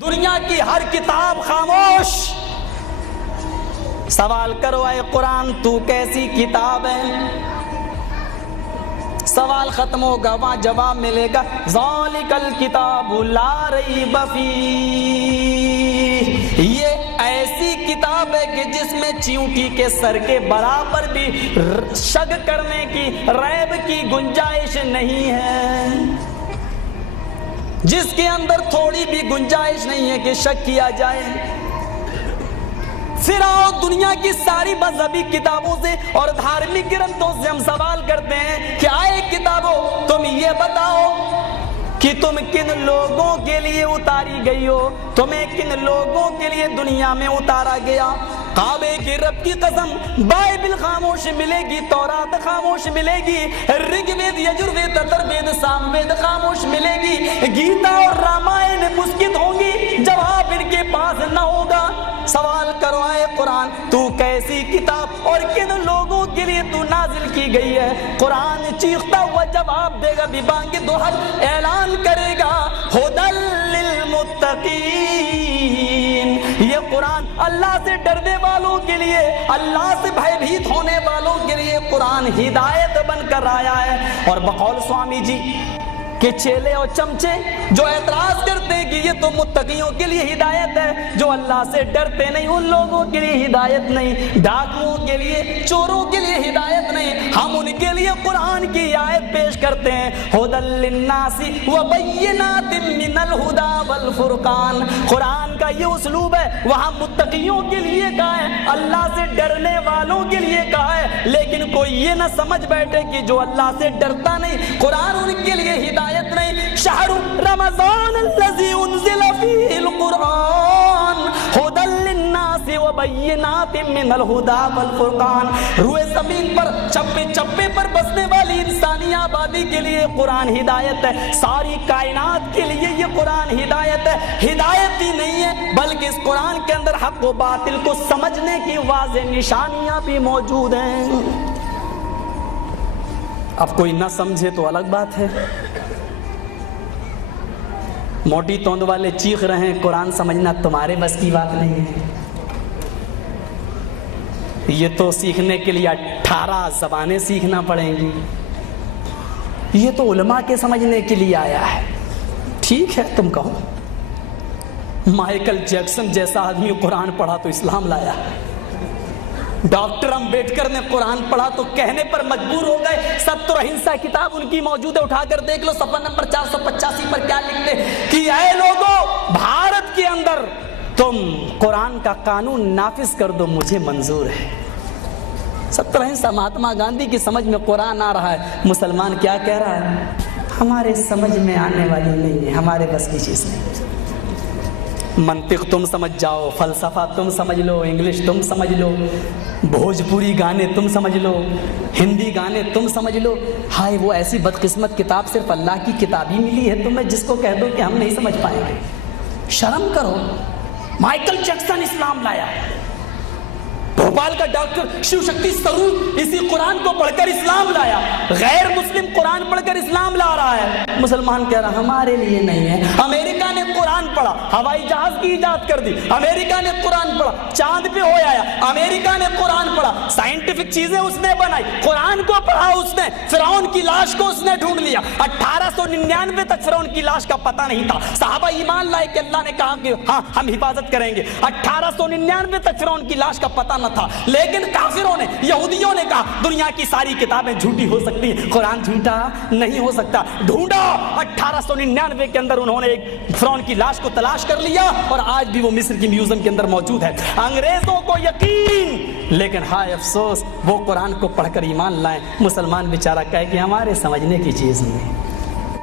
دنیا کی ہر کتاب خاموش. سوال کرو اے قرآن تو کیسی کتاب ہے؟ سوال ختم ہوگا وہاں جواب ملے گا ذالک الکتاب لا ریب فیہ. یہ ایسی کتاب ہے کہ جس میں چیونٹی کے سر کے برابر بھی شک کرنے کی، ریب کی گنجائش نہیں ہے، جس کے اندر تھوڑی بھی گنجائش نہیں ہے کہ شک کیا جائے. پھر آؤ دنیا کی ساری مذہبی کتابوں سے اور دھارمک گرنتھوں سے ہم سوال کرتے ہیں کہ آئے کتابوں تم یہ بتاؤ کہ تم کن لوگوں کے لیے اتاری گئی ہو، تمہیں کن لوگوں کے لیے دنیا میں اتارا گیا. کعبے کی رب کی قسم بائبل خاموش ملے گی، تورات خاموش ملے گی، رگ وید یجروید اتروید ساموید خاموش ملے گی، گیتا اور رامائن مسکت ہوں گی، جواب ان کے پاس نہ ہوگا. سوال کرو اے قرآن تو کیسی کتاب اور کن لوگوں کے لیے تو نازل کی گئی ہے؟ قرآن چیختا ہوا جواب دے گا، ببانگ دوحل اعلان کرے گا ھدی للمتقین. یہ قرآن اللہ سے ڈرنے والوں کے لیے، اللہ سے بھیبھیت ہونے والوں کے لیے قرآن ہدایت بن کر آیا ہے. اور بقول سوامی جی کہ چیلے اور چمچے جو اعتراض کرتے ہیں کہ یہ تو متقیوں کے لیے ہدایت ہے، جو اللہ سے ڈرتے نہیں ان لوگوں کے لیے ہدایت نہیں، ڈاکوؤں کے لیے، چوروں کے لیے ہدایت نہیں، ہم ان کے لیے قرآن کی آیت پیش کرتے ہیں ھدی للناس وبینات من الھدی والفرقان. قرآن کا یہ اسلوب ہے، وہاں متقیوں کے لیے کہا ہے، اللہ سے ڈرنے والوں کے لیے کہا ہے، لیکن کوئی یہ نہ سمجھ بیٹھے کہ جو اللہ سے ڈرتا نہیں قرآن ان کے لیے ہدایت نہیں. شہر رمضان الذی انزل فیہ القرآن ھدی للناس وبینات من الھدی والفرقان. روئے زمین پر چپے چپے پر بسنے والی انسانی آبادی کے لیے قرآن ہدایت ہے، ساری کائنات کے لیے یہ قرآن ہدایت ہے. ہدایت ہی نہیں ہے بلکہ اس قرآن کے اندر حق و باطل کو سمجھنے کی واضح نشانیاں بھی موجود ہیں. اب کوئی نہ سمجھے تو الگ بات ہے. موٹی توند والے چیخ رہے ہیں قرآن سمجھنا تمہارے بس کی بات نہیں ہے. یہ تو سیکھنے کے لیے 18 زبانیں سیکھنا پڑیں گی. یہ تو علماء کے سمجھنے کے لیے آیا ہے. ٹھیک ہے تم کہو مائیکل جیکسن جیسا آدمی قرآن پڑھا تو اسلام لایا، ڈاکٹر امبیڈکر نے قرآن پڑھا تو کہنے پر مجبور ہو گئے. ستر اہنسا کتاب ان کی موجود ہے، اٹھا کر دیکھ لو صفحہ نمبر 485 پر کیا لکھتے کہ اے لوگوں بھارت کے اندر تم قرآن کا قانون نافذ کر دو مجھے منظور ہے. ستر اہنسا مہاتما گاندھی کی سمجھ میں قرآن آ رہا ہے، مسلمان کیا کہہ رہا ہے؟ ہمارے سمجھ میں آنے والی نہیں ہے، ہمارے بس کی چیز نہیں. منطق تم سمجھ جاؤ، فلسفہ تم سمجھ لو، انگلش تم سمجھ لو، بھوجپوری گانے تم سمجھ لو، ہندی گانے تم سمجھ لو. ہائے وہ ایسی بدقسمت کتاب صرف اللہ کی کتاب ہی ملی ہے تمہیں جس کو کہہ دو کہ ہم نہیں سمجھ پائیں گے. شرم کرو. مائیکل جیکسن اسلام لایا، بھوپال کا ڈاکٹر شیو شکتی سرور اسی قرآن کو پڑھ کر اسلام لایا. غیر مسلم قرآن پڑھ کر اسلام لا رہا ہے، مسلمان کہہ رہا ہمارے لیے نہیں ہے. امریکہ نے قرآن پڑھا، ہوائی جہاز کی ایجاد کر دی. امریکہ نے قرآن پڑھا، چاند پہ ہو آیا. امریکہ نے قرآن پڑھا، سائنٹیفک چیزیں اس نے بنائی. قرآن کو پڑھا اس نے، فرعون کی لاش کو اس نے ڈھونڈ لیا. 1899 تک فرعون کی لاش کا پتہ نہیں تھا. صحابہ ایمان لائے کہ اللہ نے کہا کہ ہاں ہم حفاظت کریں گے. 1899 تک فرعون کی لاش کا پتہ نہ تھا، لیکن کافروں نے، یہودیوں نے کہا دنیا کی ساری کتابیں جھوٹی ہو سکتی ہیں، قرآن جھوٹا نہیں ہو سکتا. ڈھونڈا. 1899 کے اندر انہوں نے ایک فرعون کی لاش کو تلاش کر لیا اور آج بھی وہ مصر کی میوزیم کے اندر موجود ہے. انگریزوں کو یقین، لیکن ہائے افسوس وہ قرآن کو پڑھ کر ایمان لائیں. مسلمان بیچارہ کہے کہ ہمارے سمجھنے کی چیز نہیں.